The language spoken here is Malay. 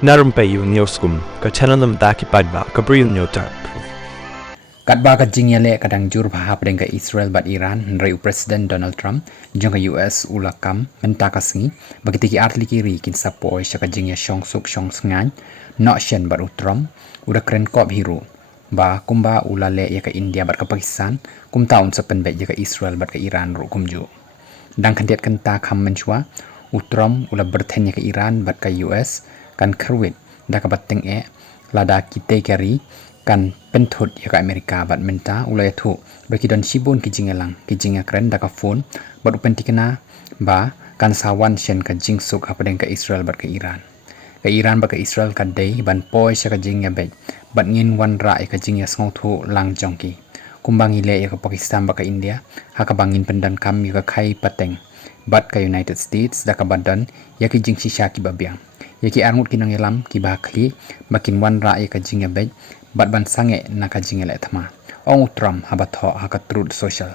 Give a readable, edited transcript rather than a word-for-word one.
Narum payu nioskum ka chananam daki padba ka bril nyotar. Katba ka jingyale kadang jur bahap dengan Israel bat Iran nrai Presiden Donald Trump jong ka US ulakam mentakas ni bagiti ki artli kiri kin sapoi sa ka jingya shong suk shong sngan no shen bat Trump udah keren kop hiru ba kumba ulale ya ka India bat ka Pakistan kum taun sa penbet ya ka Israel bat ka Iran ru kumju dang kandiat kenta kam menchua Trump ula berten ya ka Iran bat ka US kan kerwit da ka bateng lada kite kari kan pentut ya ka Amerika bat menta ulai thu berkidon sibun ki jingelang ki jinga keren da ka phone bat upen tikena ba kan sawan shen ka jingsuk apa dengan ka Israel bat ka Iran bat ka Israel ka dei ban poi sa ka jingya be bat ngin wan ra ka jingya sngo thu lang jongki kumbang ile ya ka Pakistan bat ka India ha ka bangin pendan kam ya ka khai pateng bat ka United States da ka badan ya ki jing shisha ki babiang ya ki arngut kinang elam ki bakli bakin wan ra ya ka jingya be bat ban sange na ka jingele thma ong Trump habat ho ha ka truth social